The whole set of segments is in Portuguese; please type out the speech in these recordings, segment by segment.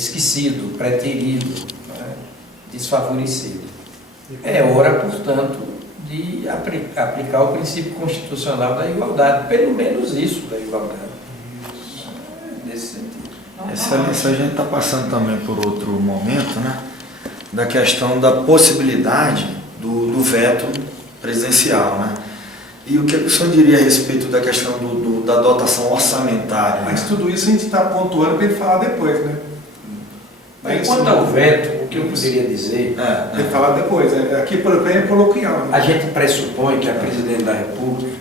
esquecido, preterido, né, desfavorecido. É hora, portanto, de aplicar o princípio constitucional da igualdade, pelo menos isso da igualdade. Nesse sentido. Excelência, a gente está passando também por outro momento, né, da questão da possibilidade do veto presidencial, né? E o que o senhor diria a respeito da questão da dotação orçamentária? Mas tudo isso a gente está pontuando para ele falar depois, né? Mas quanto ao veto, o que eu poderia dizer... Ele falar depois. Aqui, por exemplo, é coloquial. Né? A gente pressupõe que a Presidente da República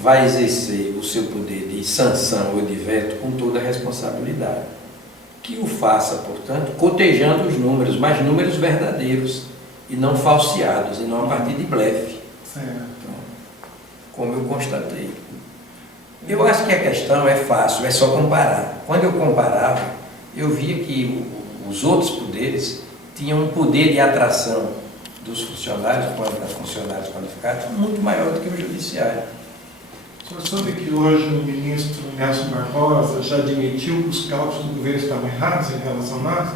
vai exercer o seu poder de sanção ou de veto com toda a responsabilidade. Que o faça, portanto, cotejando os números, mas números verdadeiros e não falseados, e não a partir de blefe. Então, como eu constatei. Eu acho que a questão é fácil, é só comparar. Quando eu comparava, eu via que os outros poderes tinham um poder de atração dos funcionários, funcionários qualificados, muito maior do que o judiciário. O senhor soube que hoje o ministro Nelson Barbosa já admitiu que os cálculos do governo estavam errados em relação a nós,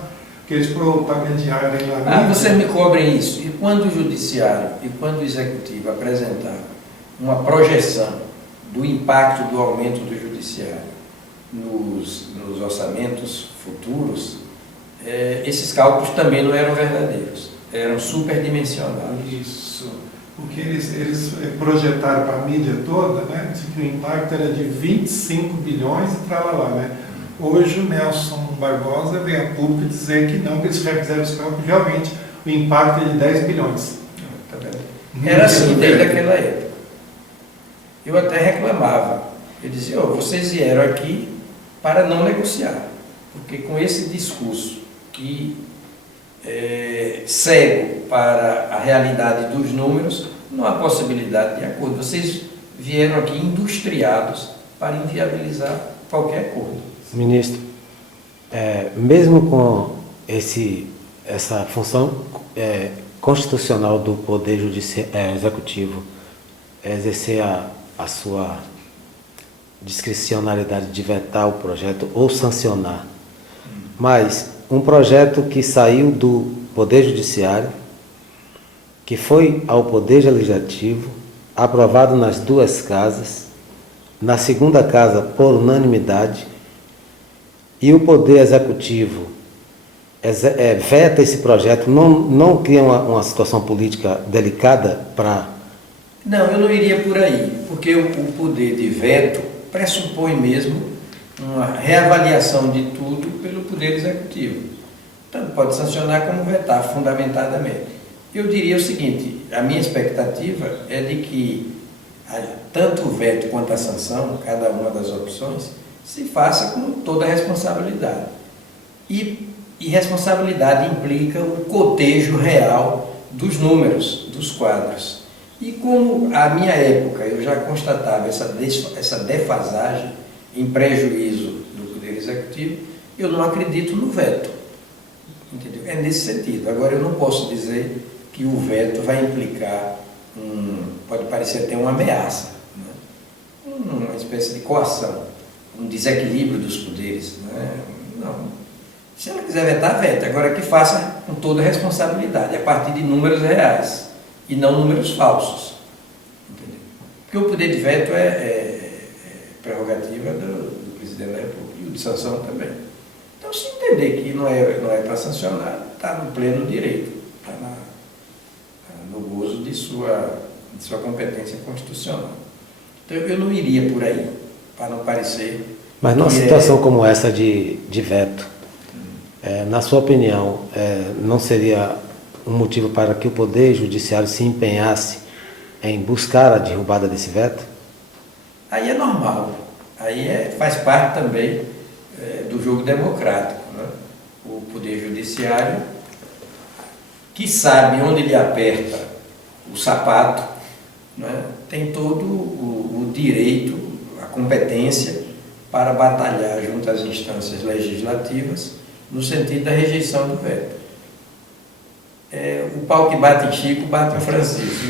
que eles propagandearam aí lá. Vocês me cobrem isso. E quando o judiciário e quando o executivo apresentar uma projeção do impacto do aumento do judiciário nos orçamentos futuros, esses cálculos também não eram verdadeiros, eram superdimensionados. Isso, porque eles projetaram para a mídia toda, né, que o impacto era de 25 bilhões e tralalá, né? Hoje o Nelson Barbosa veio a público dizer que não, que eles já fizeram os cálculos, realmente o impacto é de 10 bilhões. Tá vendo? Era assim desde aquela época. Eu até reclamava. Eu dizia, vocês vieram aqui para não negociar, porque com esse discurso que é cego para a realidade dos números, não há possibilidade de acordo. Vocês vieram aqui industriados para inviabilizar qualquer acordo. Ministro, mesmo com essa função constitucional do Poder Executivo exercer a sua discricionariedade de vetar o projeto ou sancionar, mas um projeto que saiu do Poder Judiciário, que foi ao Poder Legislativo, aprovado nas duas casas, na segunda casa por unanimidade, e o Poder Executivo veta esse projeto, não cria uma situação política delicada para... Não, eu não iria por aí, porque o poder de veto pressupõe mesmo uma reavaliação de tudo pelo Poder Executivo. Tanto pode sancionar como vetar, fundamentadamente. Eu diria o seguinte, a minha expectativa é de que tanto o veto quanto a sanção, cada uma das opções, se faça com toda a responsabilidade. E responsabilidade implica o cotejo real dos números, dos quadros. E como a minha época eu já constatava essa defasagem em prejuízo do Poder Executivo, eu não acredito no veto. Entendeu? É nesse sentido. Agora, eu não posso dizer que o veto vai implicar, pode parecer até uma ameaça, né? Uma espécie de coação, um desequilíbrio dos poderes. Né? Não. Se ela quiser vetar, veta. Agora, que faça com toda a responsabilidade, a partir de números reais e não números falsos. Entendeu? Porque o poder de veto é prerrogativa do Presidente da República e o de sanção também. Então, se entender que não é para sancionar, está no pleno direito, está no gozo de sua competência constitucional. Então, eu não iria por aí, para não parecer... Mas numa situação como essa de veto, na sua opinião, não seria um motivo para que o Poder Judiciário se empenhasse em buscar a derrubada desse veto? Aí é normal, aí faz parte também do jogo democrático, né? O Poder Judiciário, que sabe onde ele aperta o sapato, né? Tem todo o direito, a competência para batalhar junto às instâncias legislativas no sentido da rejeição do veto. O pau que bate em Chico, bate em Francisco.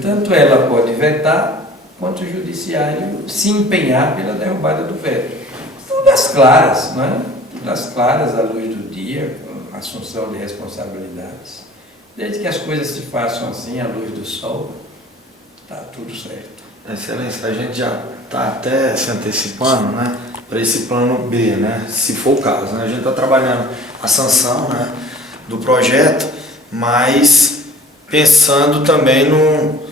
Tanto ela pode vetar, quanto o judiciário se empenhar pela derrubada do veto. Tudo às claras, não é? Tudo às claras, à luz do dia. dia, com assunção de responsabilidades. Desde que as coisas se façam assim, à luz do sol, está tudo certo. Excelência, a gente já está até se antecipando, né, para esse plano B, né, se for o caso, né, a gente está trabalhando a sanção, né, do projeto, mas pensando também no,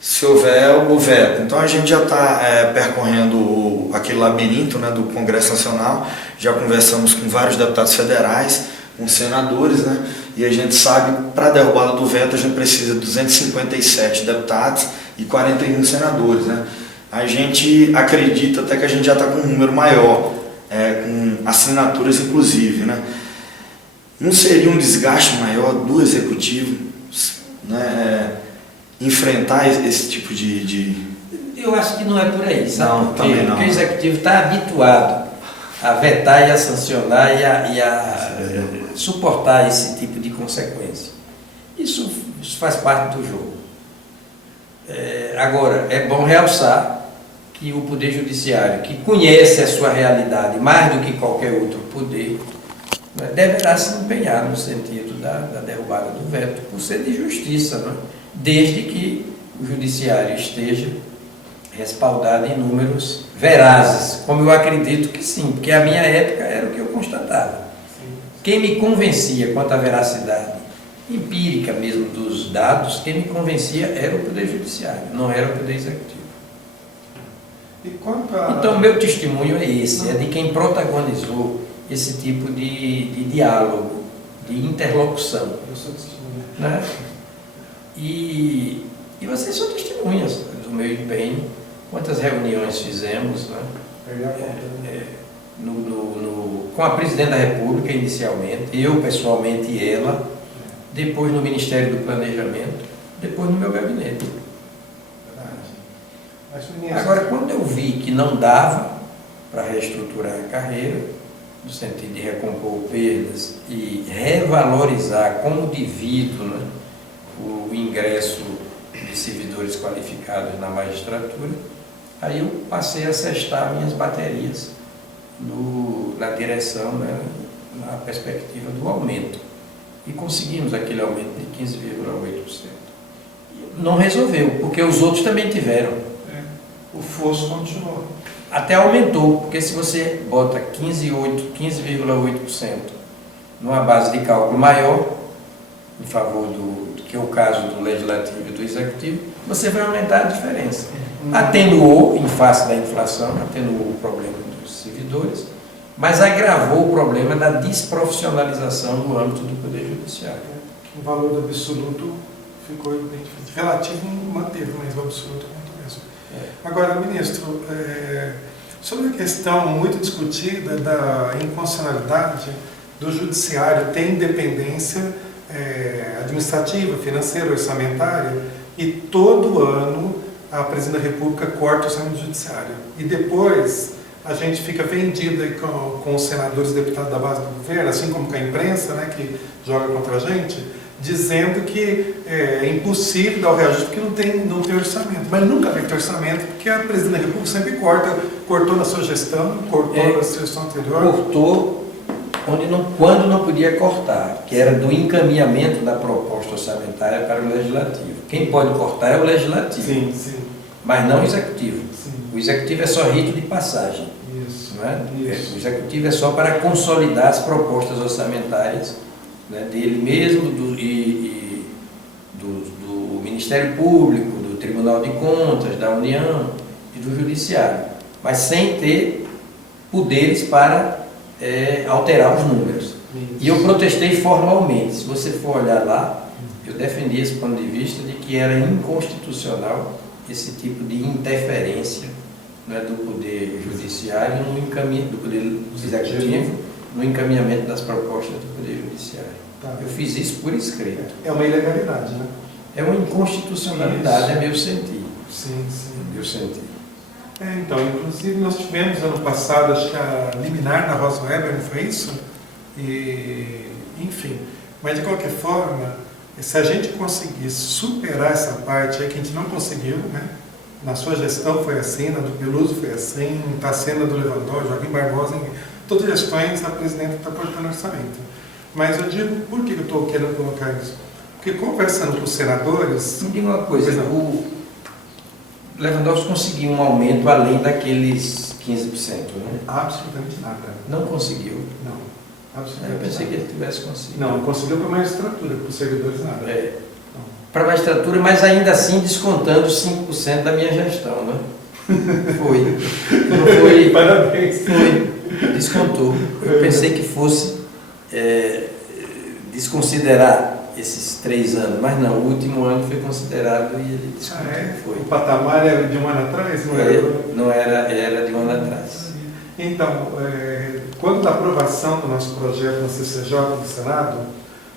se houver o veto. Então a gente já está percorrendo aquele labirinto, né, do Congresso Nacional, já conversamos com vários deputados federais, com senadores, né, e a gente sabe, para a derrubada do veto, a gente precisa de 257 deputados e 41 senadores, né. A gente acredita até que a gente já está com um número maior, com assinaturas inclusive, né. Não seria um desgaste maior do Executivo, né, enfrentar esse tipo de... Eu acho que não é por aí, sabe? Não, também não. Porque o Executivo está habituado a vetar e a sancionar e a suportar esse tipo de consequência. Isso faz parte do jogo. Agora, é bom realçar que o Poder Judiciário, que conhece a sua realidade mais do que qualquer outro poder, deverá se empenhar no sentido da derrubada do veto, por ser de justiça, né? Desde que o Judiciário esteja respaldado em números verazes, como eu acredito que sim, porque a minha época era o que eu constatava. Quem me convencia quanto à veracidade empírica mesmo dos dados, quem me convencia era o Poder Judiciário, não era o Poder Executivo. Então, meu testemunho é esse, é de quem protagonizou esse tipo de diálogo, de interlocução. Eu sou testemunha. Né? E vocês são testemunhas do meu empenho. Quantas reuniões fizemos, né? Com a Presidente da República inicialmente, eu pessoalmente e ela, depois no Ministério do Planejamento, depois no meu gabinete. Agora, quando eu vi que não dava para reestruturar a carreira, no sentido de recompor perdas e revalorizar como devido, né, o ingresso de servidores qualificados na magistratura, aí eu passei a cestar minhas baterias na direção, né, na perspectiva do aumento. E conseguimos aquele aumento de 15,8%. Não resolveu, porque os outros também tiveram. O fosso continuou. Até aumentou, porque se você bota 15,8% numa base de cálculo maior, em favor que é o caso do Legislativo e do Executivo, você vai aumentar a diferença. Atenuou, em face da inflação, atenuou o problema dos servidores, mas agravou o problema da desprofissionalização no âmbito do Poder Judiciário. O valor do absoluto ficou bem diferente. Relativo manteve, mas o absoluto é muito mesmo. Agora, ministro, sobre a questão muito discutida da inconstitucionalidade do Judiciário ter independência administrativa, financeira, orçamentária, e todo ano a Presidente da República corta o orçamento do Judiciário. E depois a gente fica vendido com os senadores e deputados da base do governo, assim como com a imprensa, né, que joga contra a gente, dizendo que é impossível dar o reajuste porque não tem orçamento. Mas nunca vai ter orçamento, porque a Presidente da República sempre cortou na sua gestão, cortou na gestão anterior. Cortou quando não podia cortar, que era do encaminhamento da proposta orçamentária para o Legislativo. Quem pode cortar é o Legislativo, Sim. mas não o Executivo. Sim. O Executivo é só rito de passagem. Isso. Não é? Isso. O Executivo é só para consolidar as propostas orçamentárias, né, dele mesmo do Ministério Público, do Tribunal de Contas, da União e do Judiciário, mas sem ter poderes para alterar os números. Isso. E eu protestei formalmente. Se você for olhar lá, eu defendi esse ponto de vista de que era inconstitucional esse tipo de interferência, né, do Poder Judiciário no encaminhamento do Poder Executivo, no encaminhamento das propostas do Poder Judiciário. Tá. Eu fiz isso por escrito. É uma ilegalidade, né? É uma inconstitucionalidade, é meu sentir. Sim. É meu sentir. Então, inclusive nós tivemos ano passado, acho que a liminar da Rosa Weber, não foi isso? Enfim, mas de qualquer forma, se a gente conseguisse superar essa parte aí que a gente não conseguiu, né? Na sua gestão foi assim, na do Peluso foi assim, está sendo do Lewandowski, Joaquim Barbosa, todas as gestões a presidenta está cortando orçamento. Mas eu digo, por que eu estou querendo colocar isso? Porque conversando com os senadores... Me diga uma coisa, o Lewandowski conseguiu um aumento além daqueles 15%, né? Absolutamente nada. Não conseguiu. Não. Eu Absolutamente pensei que nada. ele tivesse conseguido. Não conseguiu para a magistratura, para os servidores nada. Para a magistratura, mas ainda assim descontando 5% da minha gestão, né? Foi. Não foi. Parabéns. Foi. Descontou. Eu pensei que fosse desconsiderar esses 3 anos, mas não, o último ano foi considerado e ele descontou. Foi. O patamar era de um ano atrás? Não era? Não era, era de um ano atrás. Então, quando da aprovação do nosso projeto na CCJ do Senado,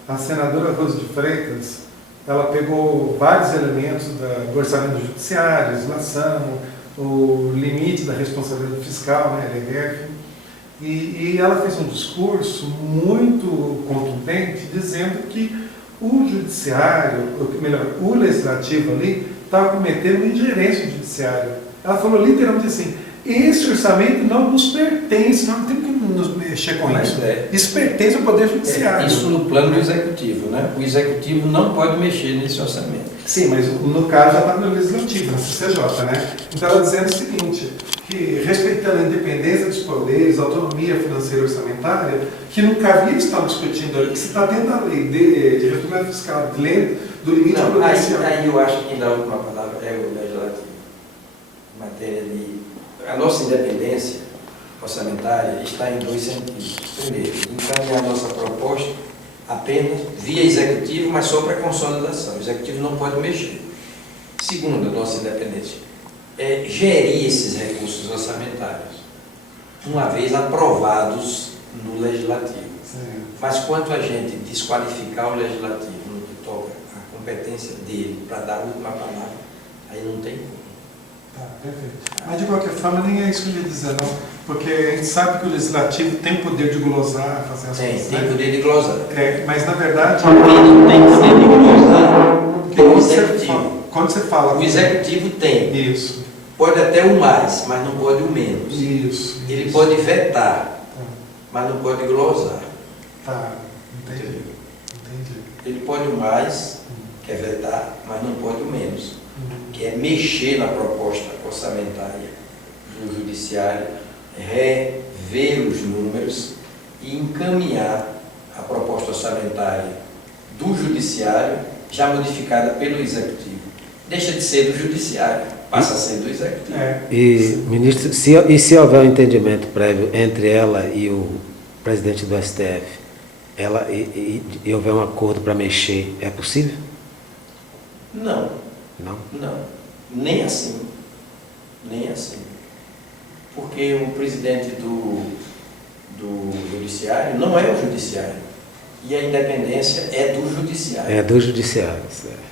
a senadora Rose de Freitas, ela pegou vários elementos do orçamento judiciário, legislação, o limite da responsabilidade fiscal, né, LRF, e ela fez um discurso muito contundente, dizendo que o judiciário, melhor, o legislativo ali, estava cometendo uma ingerência no judiciário. Ela falou literalmente assim, esse orçamento não nos pertence, nós não temos que nos mexer com isso. Isso pertence ao Poder Judiciário. Isso no plano do Executivo, né? O Executivo não pode mexer nesse orçamento. Sim, mas no caso já está no Legislativo, na CCJ, né? Então ela dizendo o seguinte, que respeitando a independência dos poderes, a autonomia financeira e orçamentária, que nunca havia estado discutindo ali, que se está dentro da lei de responsabilidade fiscal, de lei do limite Não, potencial. aí eu acho que a última palavra é o Legislativo. Em matéria de... A nossa independência orçamentária está em 2 sentidos. Primeiro, encaminhar a nossa proposta apenas via Executivo, mas só para consolidação. O Executivo não pode mexer. Segundo, a nossa independência é gerir esses recursos orçamentários, uma vez aprovados no Legislativo. Sim. Mas quanto a gente desqualificar o Legislativo no que toca a competência dele para dar a última palavra, aí não tem como. Tá, perfeito. Mas de qualquer forma, nem é isso que eu ia dizer, não. Porque a gente sabe que o Legislativo tem poder de glosar, fazer as coisas. Tem né? poder de glosar. Mas na verdade. Quem não tem poder de glosar Porque é o Executivo. quando você fala. O Executivo tem. Isso. Pode até o mais, mas não pode o menos. Isso. Ele pode vetar, mas não pode glosar. Tá, entendi. Ele pode o mais, que é vetar, mas não pode o menos, que é mexer na proposta orçamentária do Judiciário, rever os números e encaminhar a proposta orçamentária do Judiciário, já modificada pelo Executivo. Deixa de ser do Judiciário, passa a ser do Executivo. E, ministro, se houver um entendimento prévio entre ela e o presidente do STF, e houver um acordo para mexer, é possível? Não. Não? Não, nem assim. Nem assim. Porque o presidente do Judiciário não é o Judiciário. E a independência é do Judiciário. É do Judiciário, certo.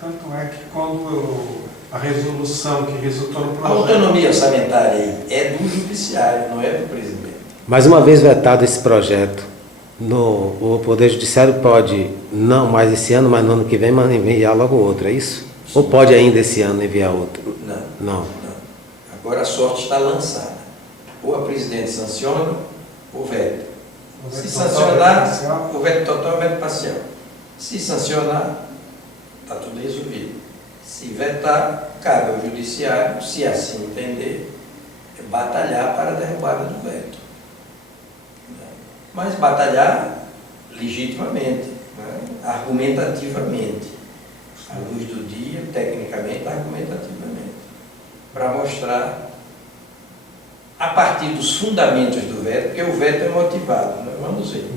Tanto é que quando a resolução que resultou no A projeto... autonomia orçamentária aí é do Judiciário, não é do presidente. Mas uma vez vetado esse projeto, o Poder Judiciário pode, não mais esse ano, mas no ano que vem, enviar logo outro, é isso? Sim. Ou pode ainda esse ano enviar outro? Não. Agora a sorte está lançada. Ou a presidente sanciona, ou veta. Se sancionar, o veto total, o veto parcial. Se sancionar, está tudo resolvido. Se vetar, cabe ao Judiciário, se assim entender, batalhar para a derrubada do veto. Mas batalhar legitimamente, né? Argumentativamente, à luz do dia, tecnicamente, argumentativamente, para mostrar, a partir dos fundamentos do veto, porque o veto é motivado, nós vamos ver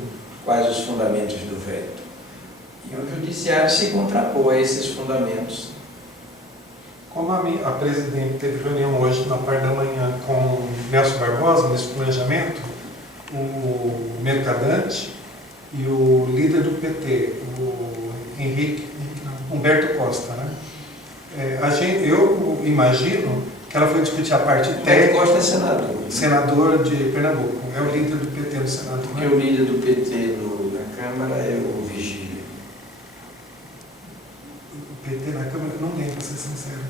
quais os fundamentos do veto. E o Judiciário se contrapôs a esses fundamentos. Como a presidente teve reunião hoje na parte da manhã com Nelson Barbosa, nesse planejamento, o Mercadante e o líder do PT, o Humberto Costa, né? Eu imagino que ela foi discutir a parte técnica. Costa é senador. Senador de Pernambuco, é o líder do PT no Senado. Porque o líder do PT na Câmara é o Vigílio. O PT na Câmara, não lembro, para ser sincero.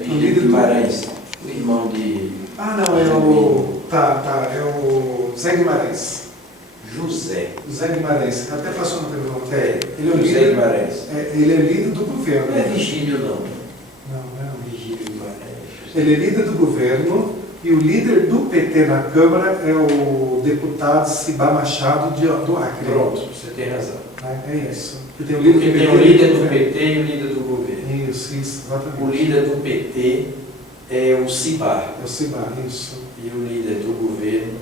Vigílio Guimarães, o irmão de... Ah, não, é o Tá, é o Zé Guimarães. José. José Guimarães, até passou na TV. Ele é o José líder, Guimarães. ele é líder do governo. Não é Vigílio, não. Não, não. Vigílio Guimarães. Ele é líder do governo e o líder do PT na Câmara é o deputado Cibá Machado do Acre. Pronto, você tem razão. É isso. Porque Porque tem o líder do PT e o líder do governo. Isso, exatamente. O líder do PT é o Cibá. É o Cibá, isso. E o líder do governo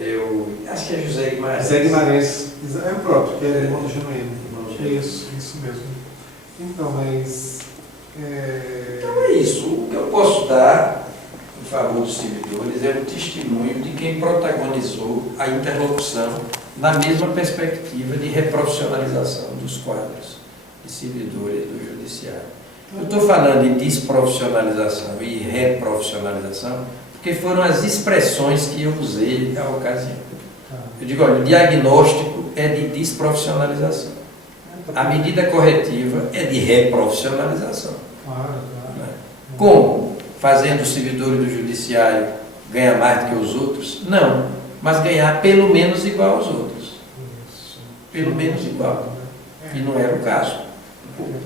é o. Acho que é José Guimarães. José Guimarães. É o próprio, que é irmão do Genuíno. Irmão Genuíno. Isso mesmo. Então, mas. Então é isso. O que eu posso dar em favor dos servidores é um testemunho de quem protagonizou a interlocução na mesma perspectiva de reprofissionalização dos quadros de servidores do Judiciário. Eu estou falando de desprofissionalização e reprofissionalização porque foram as expressões que eu usei à ocasião. Eu digo, olha, o diagnóstico é de desprofissionalização. A medida corretiva é de reprofissionalização. Claro. Como? Fazendo o servidor do Judiciário ganhar mais do que os outros? Não, mas ganhar pelo menos igual aos outros. Isso. Pelo menos igual. E não era o caso.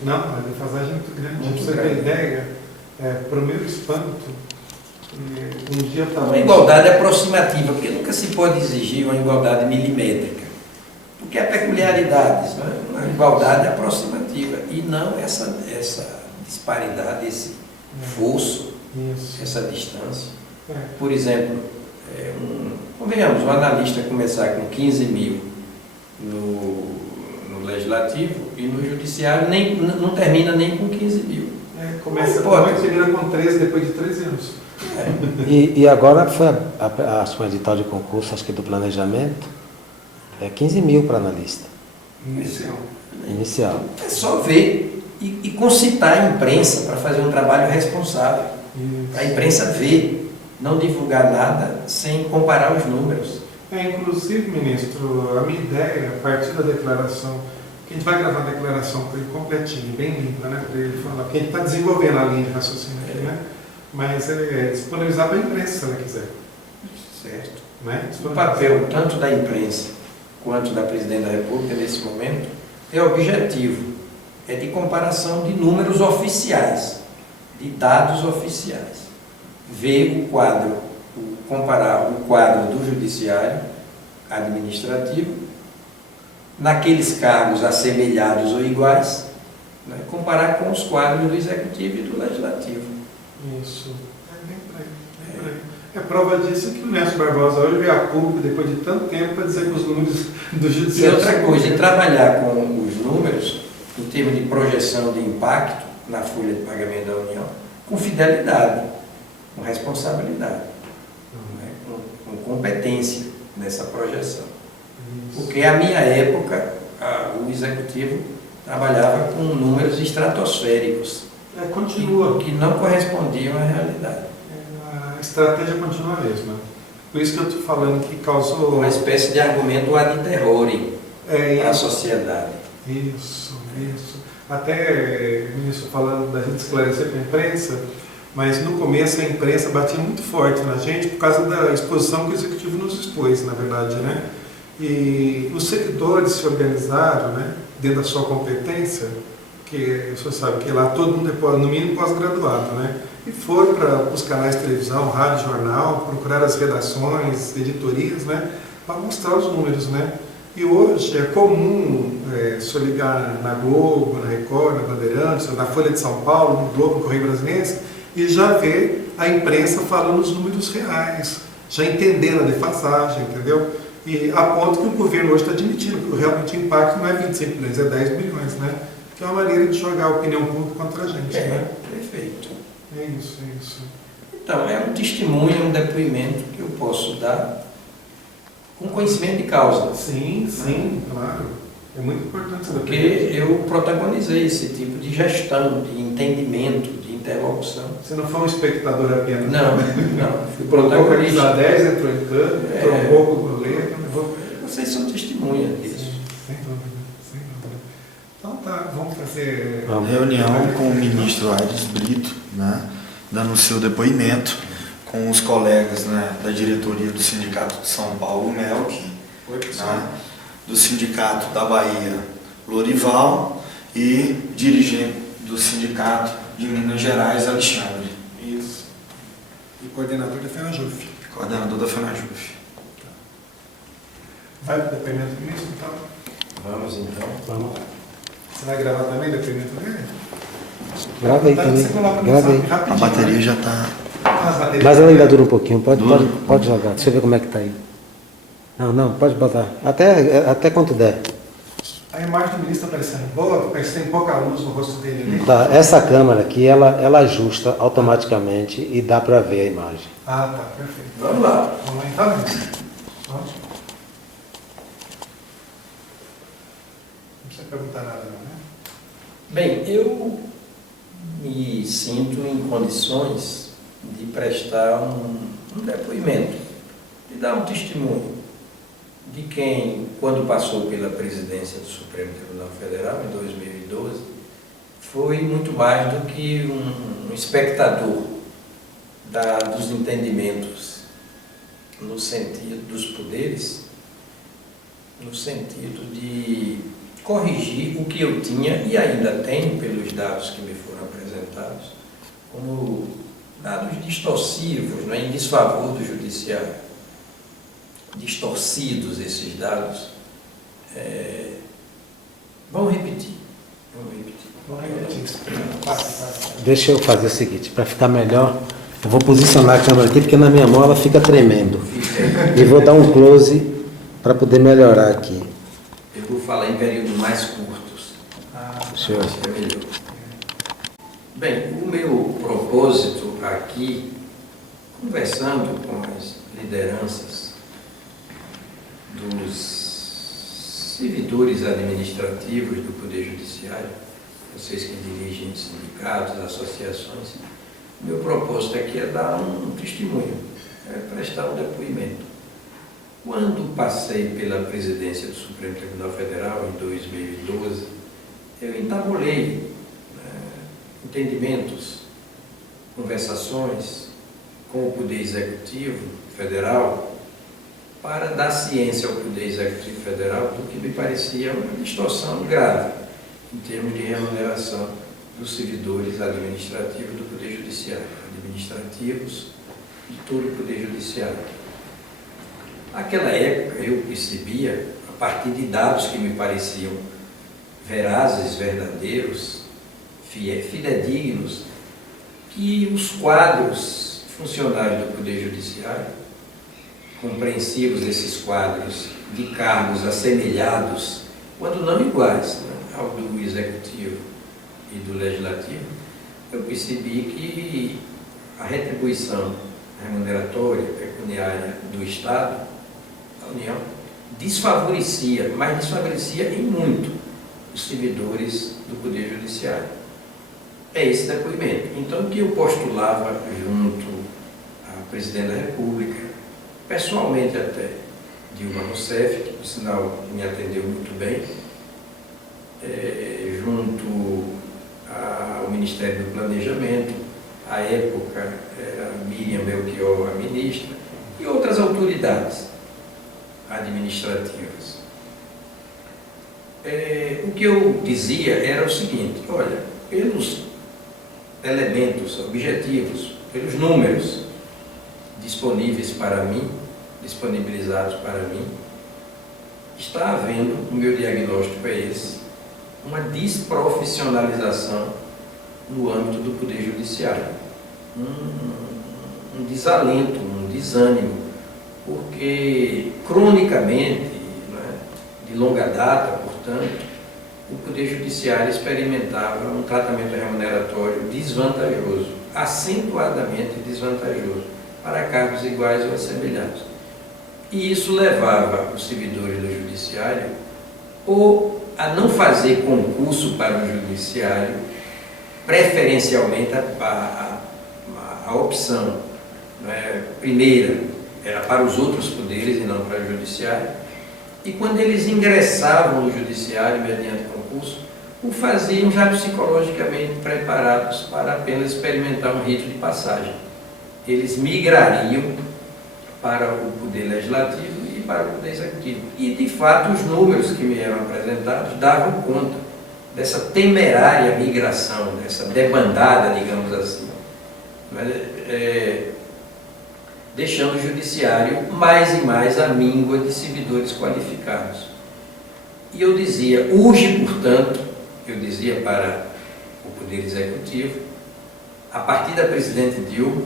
Não, a defasagem é muito grande. Muito Pra você grande. ter ideia, para o meu espanto, um dia estava. Uma igualdade aproximativa, porque nunca se pode exigir uma igualdade milimétrica. Porque há peculiaridades, não é? Uma igualdade aproximativa e não essa disparidade, esse fosso, Isso. essa distância. É. Por exemplo, convenhamos, um analista começar com 15 mil no Legislativo e no Judiciário não termina nem com 15 mil. Começa com Pode. 8 e termina com 13 depois de 13 anos. E agora foi a edital de concurso, acho que do planejamento, é 15 mil para analista inicial. É só ver e concitar a imprensa para fazer um trabalho responsável. Isso. A imprensa ver, não divulgar nada sem comparar os números. Inclusive, ministro, a minha ideia, a partir da declaração, que a gente vai gravar a declaração com ele completinho, bem limpa, né, para ele falar, porque a gente está desenvolvendo a linha de raciocínio aqui, né? Mas é disponibilizar para a imprensa, se ela quiser. Certo. Né? O papel tanto da imprensa quanto da Presidente da República nesse momento é objetivo, é de comparação de números oficiais, de dados oficiais. Ver o quadro, comparar o quadro do Judiciário Administrativo, naqueles cargos assemelhados ou iguais, né, comparar com os quadros do Executivo e do Legislativo. Isso. Bem por aí. É prova disso que o Nelson Barbosa hoje veio a público depois de tanto tempo para dizer que os números do E Judiciário... outra coisa, em trabalhar com os números, em termos de projeção de impacto na folha de pagamento da União, com fidelidade, com responsabilidade, né, com competência nessa projeção. Porque à minha época, o Executivo trabalhava com números estratosféricos, Continua. que não correspondiam à realidade. A estratégia continua a mesma. Por isso que eu estou falando que causou... Uma espécie de argumento ad terrorem para a sociedade. Isso. Até, ministro, falando da gente esclarecer para a imprensa, mas no começo a imprensa batia muito forte na gente por causa da exposição que o Executivo nos expôs, na verdade, né? E os servidores se organizaram, né, dentro da sua competência, que o senhor sabe que lá todo mundo é, no mínimo, pós-graduado, né? E foram para os canais de televisão, rádio, jornal, procurar as redações, editorias, né, para mostrar os números, né? E hoje é comum se eu ligar na Globo, na Record, na Bandeirantes, na Folha de São Paulo, no Globo, no Correio Brasiliense, e já ver a imprensa falando os números reais, já entendendo a defasagem, entendeu? E a ponto que o governo hoje está admitindo que realmente o impacto não é 25 milhões, é 10 milhões, né? Que é uma maneira de jogar a opinião pública contra a gente, né? Perfeito. É isso. Então, é um testemunho, um depoimento que eu posso dar com conhecimento de causa. Sim, claro. É muito importante essa Porque eu protagonizei esse tipo de gestão, de entendimento, de interlocução. Você não foi um espectador apenas. Não. Fui Colocou a camisa protagonista. 10, entrou em campo, trombou com o goleiro. Vocês são testemunhas disso. Sem dúvida. Então tá, vamos fazer... Reunião com o ministro Aires Brito, né, dando o seu depoimento com os colegas, né, da diretoria do Sindicato de São Paulo, MELC, né, do Sindicato da Bahia, Lorival, e dirigente do Sindicato de Minas Gerais, Alexandre. Isso. E coordenador da FENAJUF. Coordenador da FENAJUF. Vai para o depoimento do ministro, então? Vamos então. Vamos. Você vai gravar também o depoimento dele? Grava aí Tá, também. você coloca no Grava aí. zap rapidinho, A bateria né? já está... As baterias Mas ela ainda também. dura um pouquinho. Pode jogar. Deixa eu ver como é que tá aí. Não, pode botar. Até quanto der. A imagem do ministro está parecendo boa, parece que tem pouca luz no rosto dele ali. Tá, essa câmera aqui, ela ajusta automaticamente e dá para ver a imagem. Ah, tá, perfeito. Vamos lá. Vamos lá então, ministro. Vamos. Não precisa perguntar nada não, né? Bem, eu me sinto em condições de prestar um depoimento, de dar um testemunho de quem, quando passou pela presidência do Supremo Tribunal Federal, em 2012, foi muito mais do que um espectador dos entendimentos no sentido dos poderes, no sentido de corrigir o que eu tinha e ainda tenho pelos dados que me foram apresentados, como dados distorcivos, não é, em desfavor do judiciário. Distorcidos esses dados. Vamos repetir. Vamos repetir isso. Passa. Deixa eu fazer o seguinte, para ficar melhor, eu vou posicionar a câmera aqui, porque na minha mão ela fica tremendo. E vou dar um close para poder melhorar aqui. Eu vou falar em períodos mais curtos. Deixa eu... Acho que é melhor. Bem, o meu propósito aqui, conversando com as lideranças dos servidores administrativos do Poder Judiciário, vocês que dirigem sindicatos, associações, meu propósito aqui é dar um testemunho, prestar um depoimento. Quando passei pela presidência do Supremo Tribunal Federal, em 2012, eu entabulei entendimentos, conversações com o Poder Executivo Federal para dar ciência ao Poder Executivo Federal do que me parecia uma distorção grave em termos de remuneração dos servidores administrativos do Poder Judiciário, administrativos de todo o Poder Judiciário. Naquela época eu percebia, a partir de dados que me pareciam verazes, verdadeiros, fidedignos, que os quadros funcionários do Poder Judiciário, compreensivos esses quadros de cargos assemelhados, quando não iguais, né, ao do Executivo e do Legislativo, eu percebi que a retribuição remuneratória, pecuniária do Estado, da União, desfavorecia, mas desfavorecia em muito os servidores do Poder Judiciário. É esse depoimento. Então, o que eu postulava junto à Presidente da República, pessoalmente até, Dilma Rousseff, que por sinal me atendeu muito bem, junto ao Ministério do Planejamento, à época era Miriam Melchior, a ministra, e outras autoridades administrativas. O que eu dizia era o seguinte: olha, pelos elementos objetivos, pelos números disponíveis para mim, disponibilizados para mim, está havendo, o meu diagnóstico é esse, uma desprofissionalização no âmbito do Poder Judiciário. Um desalento, um desânimo, porque cronicamente, né, de longa data, portanto, o Poder Judiciário experimentava um tratamento remuneratório desvantajoso, acentuadamente desvantajoso, para cargos iguais ou assemelhados. E isso levava os servidores do Judiciário ou a não fazer concurso para o Judiciário, preferencialmente a opção, né, primeira era para os outros poderes e não para o Judiciário. E quando eles ingressavam no Judiciário mediante concurso, o faziam já psicologicamente preparados para apenas experimentar um rito de passagem. eles migrariam para o Poder Legislativo e para o Poder Executivo. E, de fato, os números que me eram apresentados davam conta dessa temerária migração, dessa debandada, digamos assim, deixando o Judiciário mais e mais à míngua de servidores qualificados. E eu dizia, urge, portanto, eu dizia para o Poder Executivo, a partir da presidente Dilma,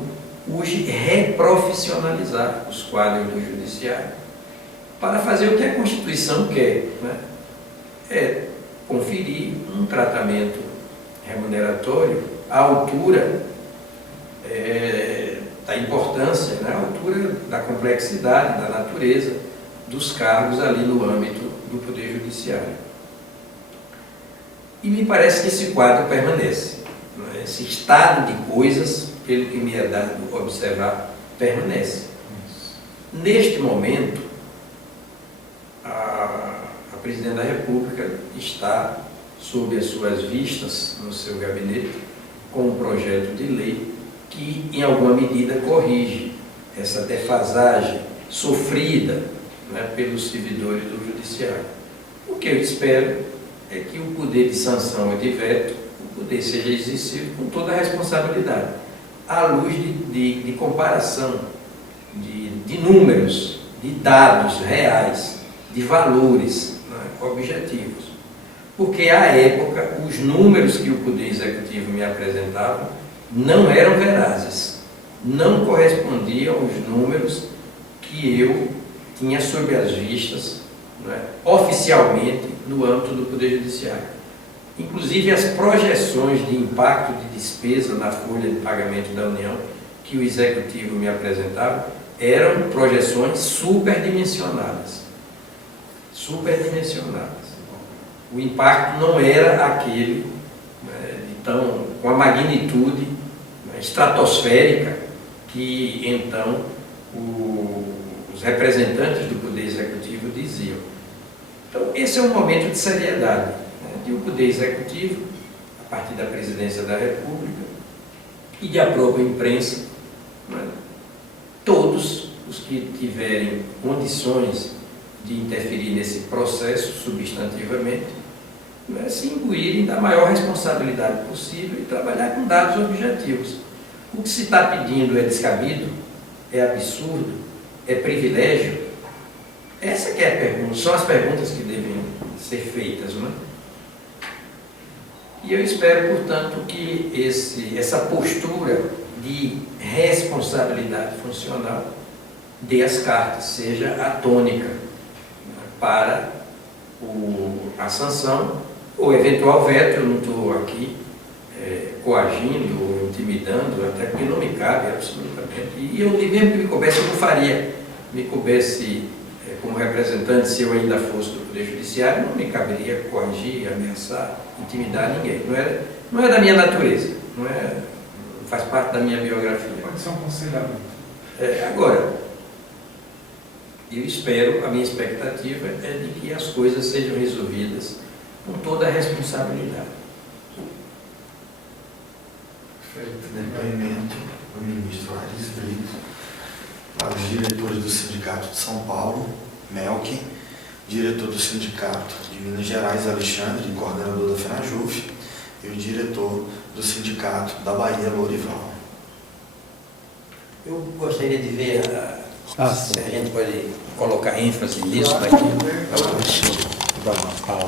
urge reprofissionalizar os quadros do Judiciário para fazer o que a Constituição quer, é conferir um tratamento remuneratório à altura da importância, à altura da complexidade, da natureza dos cargos ali no âmbito do Poder Judiciário. E me parece que esse quadro permanece. Esse estado de coisas, pelo que me é dado observar, permanece. Neste momento, a Presidente da República está sob as suas vistas, no seu gabinete, com um projeto de lei que, em alguma medida, corrige essa defasagem sofrida pelos servidores do Judiciário. O que eu espero é que o poder de sanção e de veto, o poder seja exercido com toda a responsabilidade, à luz de comparação, de números, de dados reais, de valores objetivos. Porque, à época, os números que o Poder Executivo me apresentava não eram verazes, não correspondiam aos números que eu tinha sob as vistas, oficialmente, no âmbito do Poder Judiciário. Inclusive, as projeções de impacto de despesa na folha de pagamento da União que o Executivo me apresentava eram projeções superdimensionadas. Superdimensionadas. O impacto não era aquele, então, com a magnitude estratosférica que, então, os representantes do Poder Executivo diziam. Então, esse é um momento de seriedade, de o Poder Executivo, a partir da Presidência da República e de a própria imprensa, todos os que tiverem condições de interferir nesse processo substantivamente, se imbuírem da maior responsabilidade possível e trabalhar com dados objetivos. O que se está pedindo é descabido, é absurdo, é privilégio? Essa que é a pergunta, são as perguntas que devem ser feitas, E eu espero, portanto, que essa postura de responsabilidade funcional dê as cartas, seja a tônica para a sanção ou eventual veto. Eu não estou aqui coagindo ou intimidando, até porque não me cabe absolutamente. E eu, mesmo que me coubesse, eu não faria. Me coubesse como representante, se eu ainda fosse do Poder Judiciário, não me caberia coagir, ameaçar, intimidar ninguém. Não é da minha natureza, não faz parte da minha biografia. Pode ser um aconselhamento. Agora, eu espero, a minha expectativa é de que as coisas sejam resolvidas com toda a responsabilidade. Feito depoimento do ministro Aires Brito, aos diretores do Sindicato de São Paulo, Melk, diretor do Sindicato de Minas Gerais, Alexandre, coordenador da FENAJUF, e o diretor do Sindicato da Bahia, Lourival. Eu gostaria de ver se a gente pode colocar ênfase nisso daqui. Dá uma pausa.